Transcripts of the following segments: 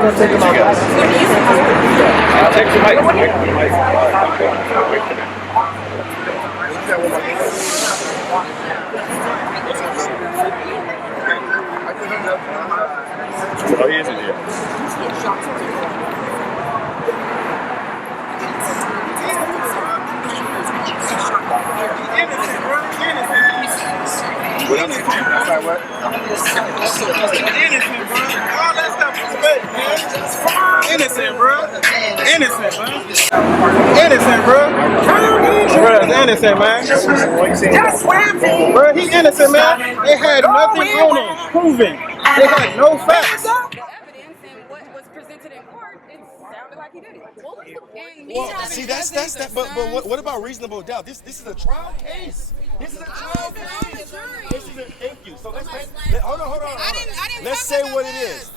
gonna take him out. Take the mic. Oh, he isn't here. What else? What? Innocent, bro. Innocent, man. Innocent, bro. Bro, innocent, man. Bro, he innocent, man. They had nothing on him, proven. They had no facts. Evidence and what was presented in court, it sounded like he did it. Well, see, that's that. But what about reasonable doubt? This is a trial case. This is a trial case. This is a thank you. So let's hold on. Let's say what it is.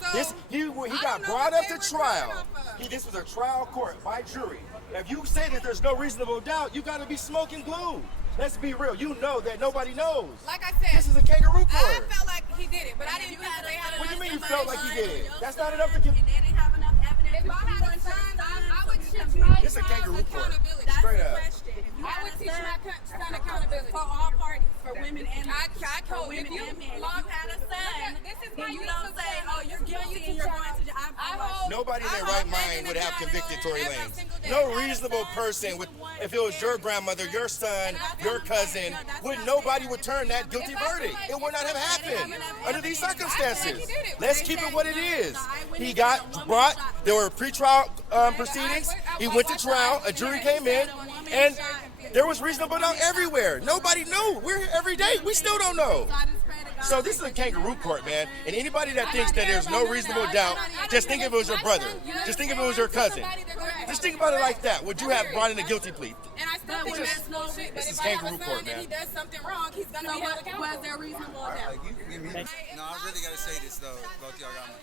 He got brought up to trial. This was a trial court by jury. If you say that there's no reasonable doubt, you got to be smoking glue. Let's be real. You know that nobody knows. Like I said, this is a kangaroo court. I felt like he did it, but I didn't feel like they had enough. What do you mean you felt like he did it? That's not enough to give. They didn't have enough evidence. If I had a son, I would teach my It's a kangaroo court. accountability. That's the question. I would teach my son accountability for all parties, for women and men. For women and men. If you had a son, then you don't say, oh, you're guilty and you're going to jail. Nobody in their right mind would have convicted Tory Lanez. No reasonable person would, if it was your grandmother, your son, your cousin, nobody would turn that guilty verdict. It would not have happened under these circumstances. Let's keep it what it is. He got brought, there were pretrial proceedings, he went to trial, a jury came in, and there was reasonable doubt everywhere. Nobody knew. We're here every day. We still don't know. So this is a kangaroo court, man. And anybody that thinks that there's no reasonable doubt, just think if it was your brother. Just think if it was your cousin. Just think about it like that. Would you have brought in a guilty plea? And I still think that's no shit. But if I have a son and he does something wrong, he's gonna be held accountable. Was there reasonable doubt? No, I really gotta say this though. Both y'all got me.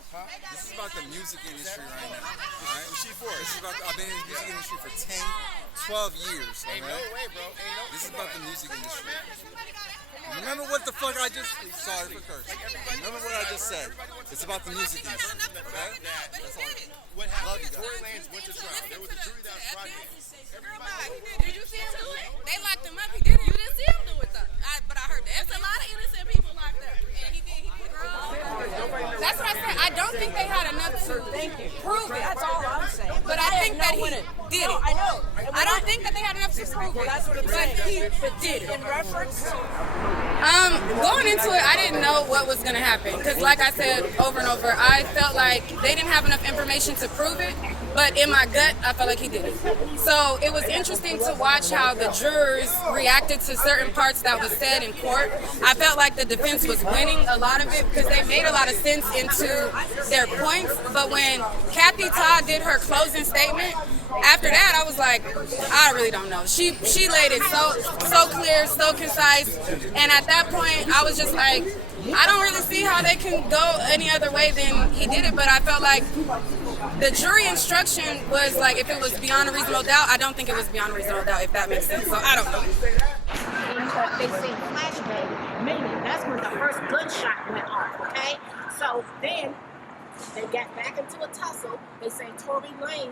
This is about the music industry right now. Right? This is about. I've been in the music industry for 10, 12 years. Ain't no way, bro. This is about the music industry. Remember what the fuck I just. Sorry for cursing. Remember what I just said. It's about the music industry. Okay? That's all. What happened? Tory Lanez went to trial. There was a jury that was tried. Did you see him do it? They locked him up. He did it. You didn't see him do it though. But I heard that. There's a lot of innocent people locked up, and he did. He put That's what I said. I don't think they had enough to prove it. That's all I'm saying. But I think that he did it. I know. I don't think that they had enough to prove it. That's what I'm But saying. he did it. In reference to Going into it, I didn't know what was going to happen because, like I said over and over, I felt like they didn't have enough information to prove it, but in my gut, I felt like he did it. So it was interesting to watch how the jurors reacted to certain parts that was said in court. I felt like the defense was winning a lot of it because they made a lot of sense into their points, but when Kathy Todd did her closing statement, after that, I was like, I really don't know. She laid it so clear, so concise, and at that point, I was just like, I don't really see how they can go any other way than he did it, but I felt like the jury instruction was like, if it was beyond a reasonable doubt, I don't think it was beyond a reasonable doubt, if that makes sense, so I don't know. They say flashbang, meaning that's when the first gunshot went off, okay? So then they got back into a tussle. They say Tory Lanez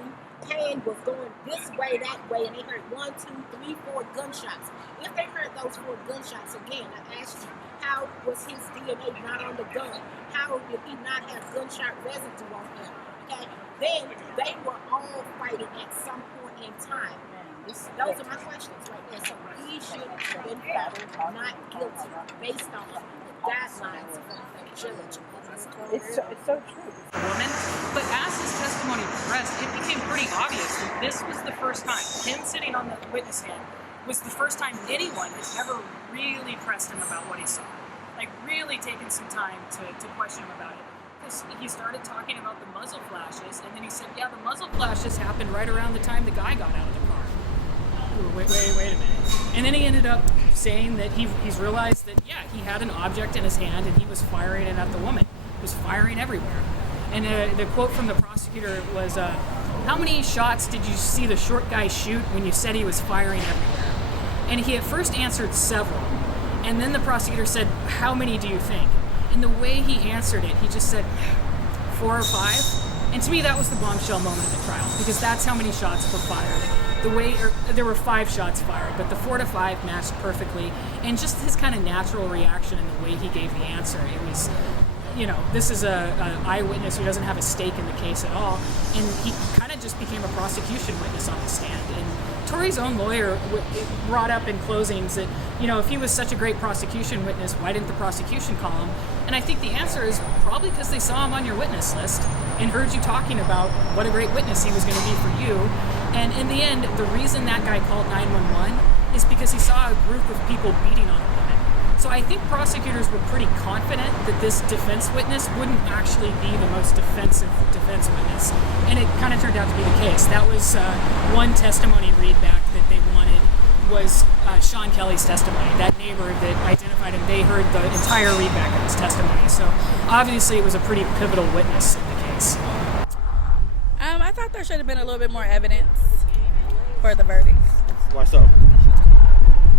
Payne was going this way, that way, and they heard 1, 2, 3, 4 gunshots. If they heard those 4 gunshots again, I asked you, how was his DNA not on the gun? How did he not have gunshot residue on him? Okay, then they were all fighting at some point in time. Those are my questions right there. So he should have been found not guilty based on the guidelines from the judge. it's so true. Woman, but as his testimony progressed, it became pretty obvious that this was the first time, him sitting on the witness stand, was the first time anyone has ever really pressed him about what he saw. Like, really taken some time to question him about it. Because he started talking about the muzzle flashes, and then he said, yeah, the muzzle flashes happened right around the time the guy got out of the car. Wait a minute. And then he ended up saying that he's realized that, yeah, he had an object in his hand, and he was firing it at the woman. He was firing everywhere. And the quote from the prosecutor was, how many shots did you see the short guy shoot when you said he was firing everywhere? And he at first answered several. And then the prosecutor said, how many do you think? And the way he answered it, he just said, 4 or 5. And to me, that was the bombshell moment of the trial, because that's how many shots were fired. There were 5 shots fired, but the 4 to 5 matched perfectly. And just his kind of natural reaction and the way he gave the answer, it was, this is an eyewitness who doesn't have a stake in the case at all. And he kind of just became a prosecution witness on the stand. And Tory's own lawyer brought up in closings that, if he was such a great prosecution witness, why didn't the prosecution call him? And I think the answer is probably because they saw him on your witness list and heard you talking about what a great witness he was going to be for you. And in the end, the reason that guy called 911 is because he saw a group of people beating on a woman. So I think prosecutors were pretty confident that this defense witness wouldn't actually be the most defensive defense witness. And it kind of turned out to be the case. That was one testimony readback that they wanted was Sean Kelly's testimony. That neighbor that identified him, they heard the entire readback of his testimony. So obviously it was a pretty pivotal witness in the case. I thought there should have been a little bit more evidence for the verdict. Why so?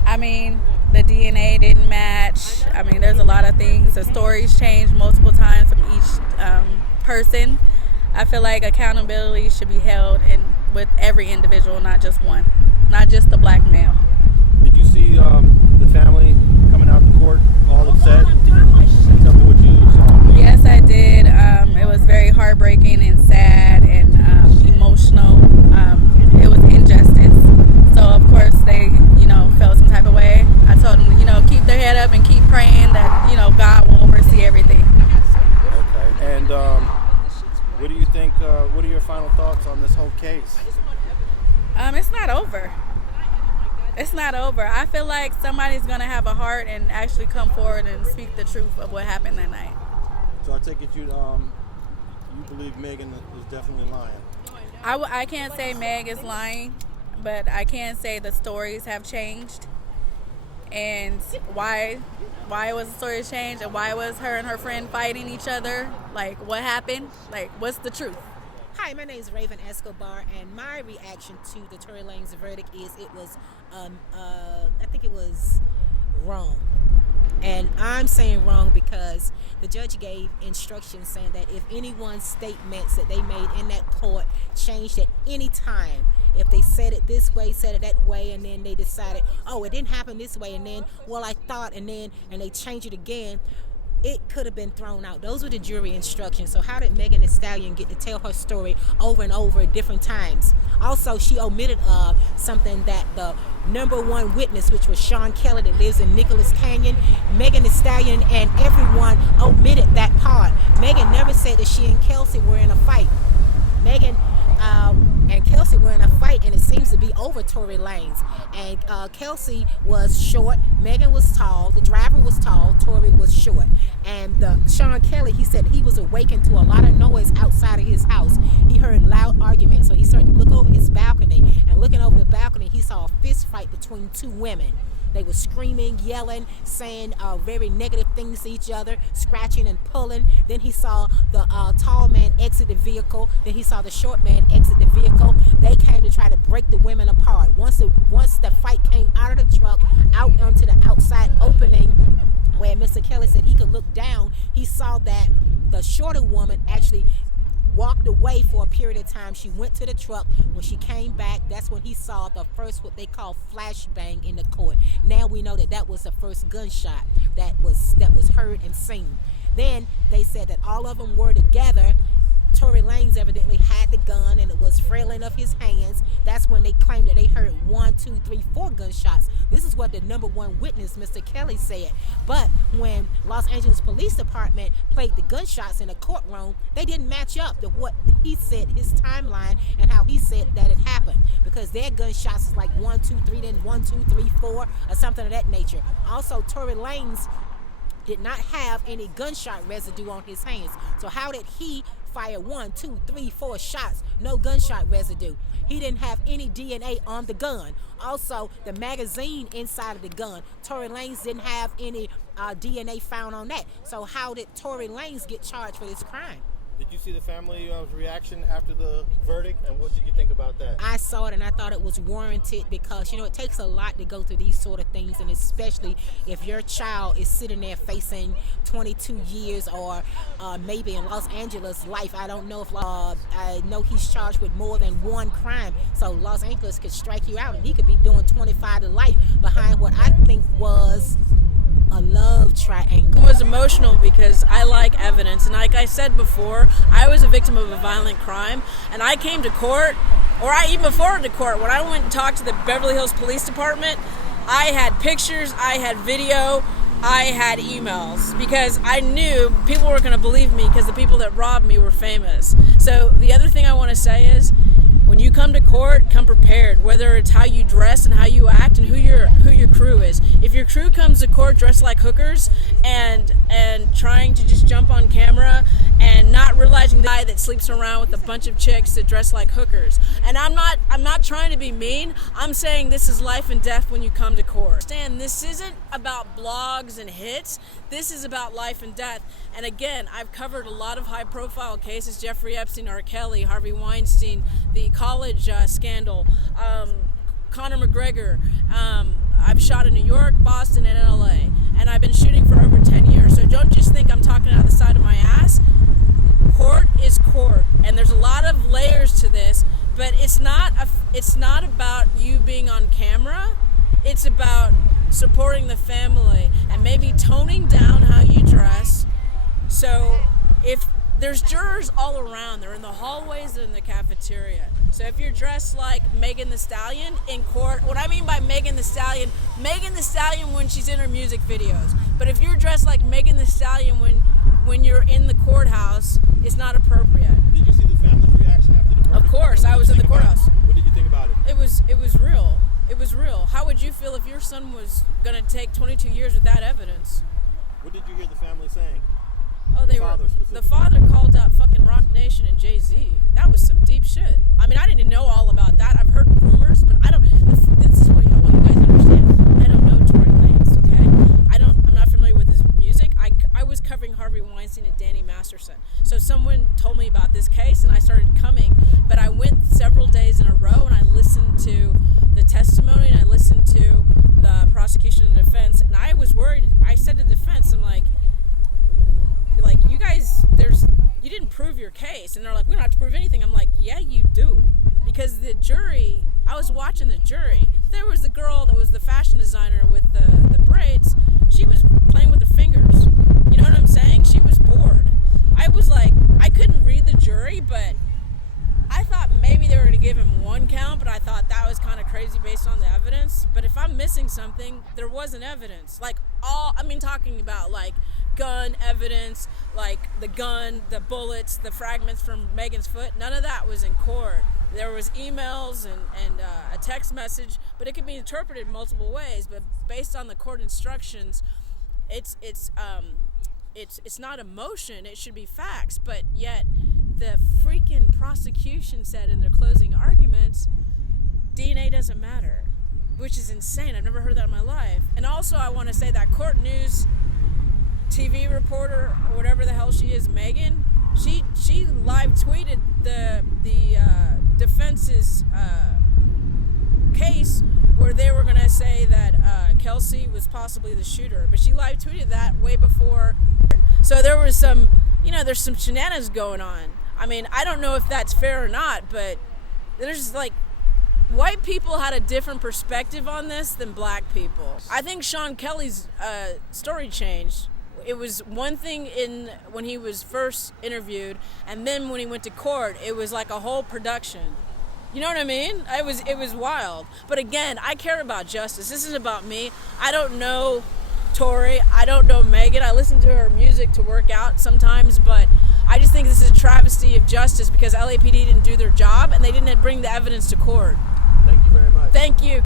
I mean, the DNA didn't match. I mean, there's a lot of things. The stories changed multiple times from each person. I feel like accountability should be held with every individual, not just one, not just the black male. Did you see the family coming out to court all upset? Tell me what you saw. Yes, I did. It was very heartbreaking and sad and emotional. It was injustice. So, of course, they, felt some type of way. I told them, keep their head up and keep praying that, God will oversee everything. Okay. And what do you think, what are your final thoughts on this whole case? It's not over. It's not over. I feel like somebody's going to have a heart and actually come forward and speak the truth of what happened that night. So I take it you believe Megan is definitely lying. I can't say Meg is lying, but I can say the stories have changed. And why was the story changed, and why was her and her friend fighting each other? Like, what happened? Like, what's the truth? Hi, my name is Raven Escobar, and my reaction to the Tory Lanez verdict is it was, I think it was wrong. And I'm saying wrong because the judge gave instructions saying that if anyone's statements that they made in that court changed at any time, if they said it this way, said it that way, and then they decided, oh, it didn't happen this way, and then, well, I thought, and they change it again, it could have been thrown out. Those were the jury instructions. So how did Megan Thee Stallion get to tell her story over and over at different times? Also, she omitted something that the number one witness, which was Sean Kelly that lives in Nicholas Canyon, Megan Thee Stallion and everyone omitted that part. Megan never said that she and Kelsey were in a fight. Megan and Kelsey were in a fight, and it seems to be over Tory Lanez. And Kelsey was short, Megan was tall, the driver was tall, Tory was short. And Sean Kelly, he said he was awakened to a lot of noise outside of his house. He heard loud arguments, so he started to look over his balcony, and looking over the balcony, he saw a fist fight between 2 women. They were screaming, yelling, saying very negative things to each other, scratching and pulling. Then he saw the tall man exit the vehicle. Then he saw the short man exit the vehicle. They came to try to break the women apart. Once the fight came out of the truck, out onto the outside opening, where Mr. Kelly said he could look down, he saw that the shorter woman actually walked away for a period of time. She went to the truck. When she came back, that's when he saw the first, what they call flashbang in the court. Now we know that was the first gunshot that was heard and seen. Then they said that all of them were together. Tory Lanez evidently had the gun and it was frailing of his hands. That's when they claimed that they heard 1, 2, 3, 4 gunshots. This is what the number one witness, Mr. Kelly, said. But when Los Angeles Police Department played the gunshots in the courtroom, they didn't match up to what he said, his timeline, and how he said that it happened. Because their gunshots is like 1, 2, 3, then 1, 2, 3, 4, or something of that nature. Also, Tory Lanez did not have any gunshot residue on his hands. So how did he fire 1, 2, 3, 4 shots, no gunshot residue? He didn't have any DNA on the gun. Also, the magazine inside of the gun, Tory Lanez didn't have any DNA found on that. So how did Tory Lanez get charged for this crime? Did you see the family reaction after the verdict, and what did you think about that? I saw it and I thought it was warranted because, it takes a lot to go through these sort of things, and especially if your child is sitting there facing 22 years or maybe in Los Angeles life. I don't know if I know he's charged with more than one crime, so Los Angeles could strike you out and he could be doing 25 to life behind what I think was a love triangle. It was emotional because I like evidence, and like I said before, I was a victim of a violent crime, and I came to court, or I even before to court, when I went and talked to the Beverly Hills Police Department, I had pictures, I had video, I had emails, because I knew people weren't going to believe me because the people that robbed me were famous. So the other thing I want to say is, when you come to court, come prepared, whether it's how you dress and how you act and who your crew is. If your crew comes to court dressed like hookers and trying to just jump on camera and not realizing the guy that sleeps around with a bunch of chicks that dress like hookers. And I'm not trying to be mean. I'm saying this is life and death when you come to court. Understand, this isn't about blogs and hits. This is about life and death. And again, I've covered a lot of high-profile cases: Jeffrey Epstein, R. Kelly, Harvey Weinstein, the college scandal, Conor McGregor. I've shot in New York, Boston, and LA, and I've been shooting for over 10 years. So don't just think I'm talking out the side of my ass. Court is court, and there's a lot of layers to this. But it's not about you being on camera. It's about supporting the family and maybe toning down how you dress. So if there's jurors all around, they're in the hallways, they're in the cafeteria. So if you're dressed like Megan Thee Stallion in court, what I mean by Megan Thee Stallion when she's in her music videos. But if you're dressed like Megan Thee Stallion when you're in the courthouse, it's not appropriate. Did you see the family's reaction after the verdict? Of course, I was in the courthouse. What did you think about it? It was real. It was real. How would you feel if your son was going to take 22 years with that evidence? What did you hear the family saying? Oh, the father called out fucking Rock Nation and Jay-Z. That was some deep shit. I mean, I didn't know all about that. I've heard rumors, but I don't. This is what I want you guys to understand. I don't know Tory Lanez, okay? I'm not familiar with his music. I was covering Harvey Weinstein and Danny Masterson. So someone told me about this case, and I started coming. But I went several days in a row, and I listened to the testimony, and I listened to the prosecution and defense, and I was worried. I said to the defense, I'm like, you guys, you didn't prove your case. And they're like, we don't have to prove anything. I'm like, yeah, you do. Because the jury, I was watching the jury. There was the girl that was the fashion designer with the braids. She was playing with her fingers. You know what I'm saying? She was bored. I was like, I couldn't read the jury, but I thought maybe they were going to give him one count, but I thought that was kind of crazy based on the evidence. But if I'm missing something, there wasn't evidence. Talking about gun evidence, like the gun, the bullets, the fragments from Megan's foot. None of that was in court. There was emails and a text message, but it could be interpreted multiple ways. But based on the court instructions, it's not emotion. It should be facts. But yet, the freaking prosecution said in their closing arguments, DNA doesn't matter, which is insane. I've never heard that in my life. And also, I want to say that Court News TV reporter, or whatever the hell she is, Megan, she live tweeted the defense's case where they were going to say that Kelsey was possibly the shooter, but she live tweeted that way before. So there was there's some shenanigans going on. I mean, I don't know if that's fair or not, but there's white people had a different perspective on this than black people. I think Sean Kelly's story changed. It was one thing when he was first interviewed, and then when he went to court, it was like a whole production. You know what I mean? It was wild. But again, I care about justice. This isn't about me. I don't know Tory. I don't know Megan. I listen to her music to work out sometimes, but I just think this is a travesty of justice because LAPD didn't do their job and they didn't bring the evidence to court. Thank you very much. Thank you.